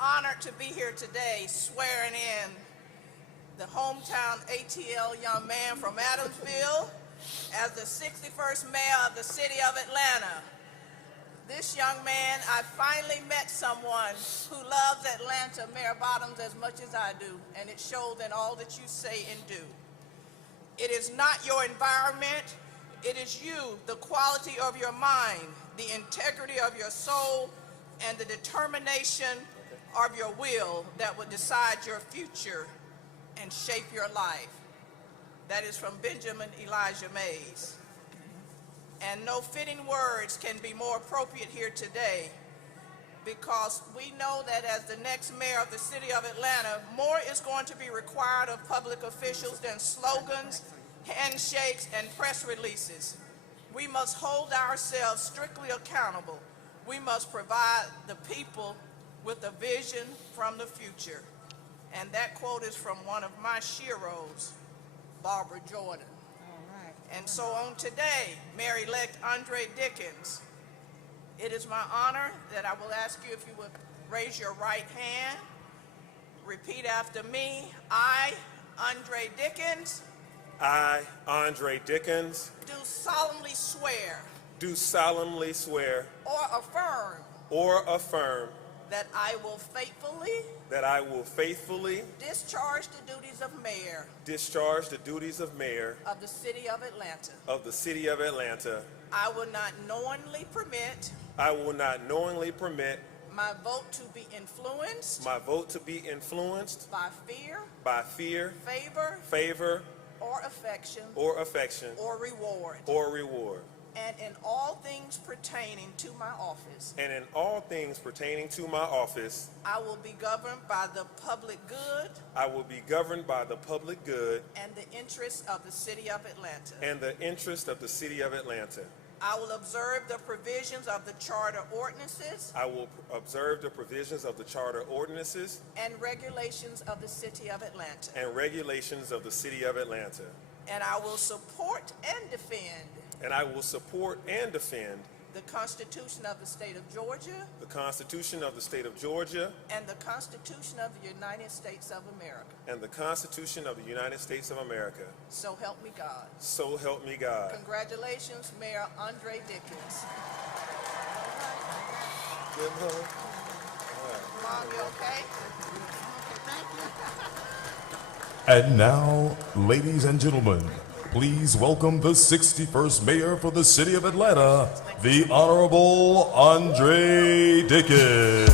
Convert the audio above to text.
honored to be here today swearing in the hometown ATL young man from Adamsville as the 61st mayor of the city of Atlanta. This young man, I finally met someone who loves Atlanta, Mayor Bottoms, as much as I do, and it shows in all that you say and do. It is not your environment, it is you, the quality of your mind, the integrity of your soul, and the determination of your will that will decide your future and shape your life. That is from Benjamin Elijah Mays. And no fitting words can be more appropriate here today, because we know that as the next mayor of the city of Atlanta, more is going to be required of public officials than slogans, handshakes, and press releases. We must hold ourselves strictly accountable. We must provide the people with a vision from the future. And that quote is from one of my sheroes, Barbara Jordan. And so on today, Mayor-elect Andre Dickens, it is my honor that I will ask you if you would raise your right hand, repeat after me. I, Andre Dickens. I, Andre Dickens. Do solemnly swear. Do solemnly swear. Or affirm. That I will faithfully. That I will faithfully. Discharge the duties of mayor. Discharge the duties of mayor. Of the city of Atlanta. Of the city of Atlanta. I will not knowingly permit. I will not knowingly permit. My vote to be influenced. My vote to be influenced. By fear. By fear. Favor. Favor. Or affection. Or affection. Or reward. Or reward. And in all things pertaining to my office. And in all things pertaining to my office. I will be governed by the public good. I will be governed by the public good. And the interests of the city of Atlanta. And the interest of the city of Atlanta. I will observe the provisions of the charter ordinances. I will observe the provisions of the charter ordinances. And regulations of the city of Atlanta. And regulations of the city of Atlanta. And I will support and defend. And I will support and defend. The Constitution of the state of Georgia. The Constitution of the state of Georgia. And the Constitution of the United States of America. And the Constitution of the United States of America. So help me God. So help me God. Congratulations, Mayor Andre Dickens. Give her. Mom, you okay? And now, ladies and gentlemen, please welcome the 61st Mayor for the City of Atlanta, the Honorable Andre Dickens.